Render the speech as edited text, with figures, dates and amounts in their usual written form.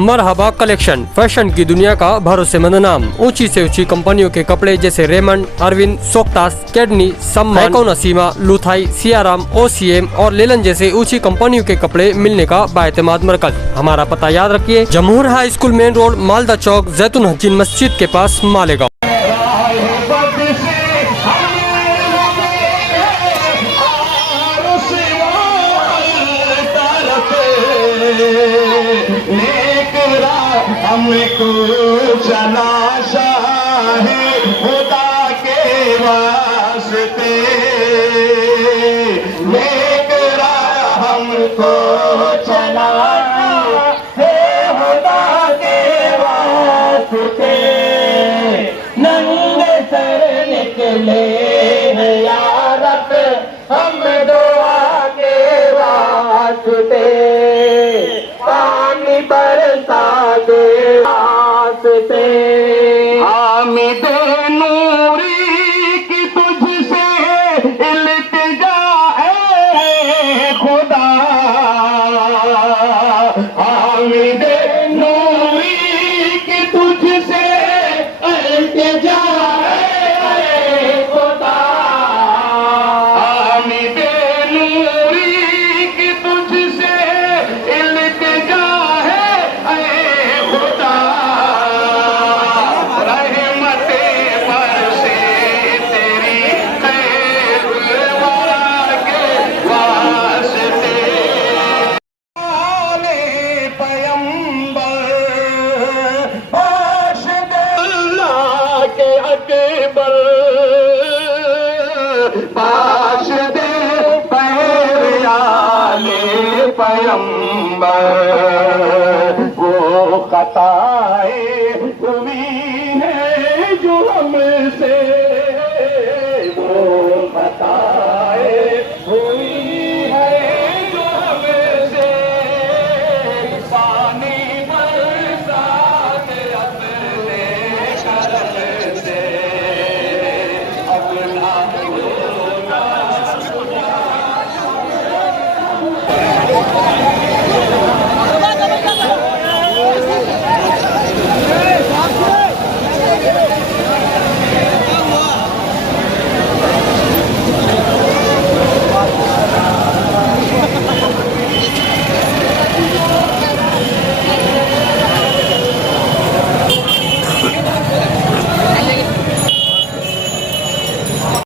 मरहबा collection, fashion की दुनिया का भरोसेमंद नाम। ऊंची से ऊंची कंपनियों के कपड़े जैसे रेमंड, अरविंद, सोक्टास, कैडनी, सम्मान, नसीमा, लुथाई, सियाराम, ओसीएम और लेलन जैसे ऊंची कंपनियों के कपड़े मिलने का बाएतमाद मरकज। हमारा पता याद रखिए, Jamhoor high school main road, Malda Chowk, Jaitun Hajin मस्जिद के पास, मालेगांव। हमको चला शाहे खुदा के वास्ते, नेक राह हमको चला है खुदा के वास्ते। नंगे सर निकले हैं यारत हम दुआ के वास्ते, पानी बरसा दे वास्ते। हामिद नूरी की तुझसे इल्तिजा है खुदा, हामिद नूरी की तुझसे इल्तिजा है खुदा, हामिद नूरी की तुझसे इल्तिजा पाश दे पैयाले पैगंबर, वो खताएं हुई है जो हमसे, वो खता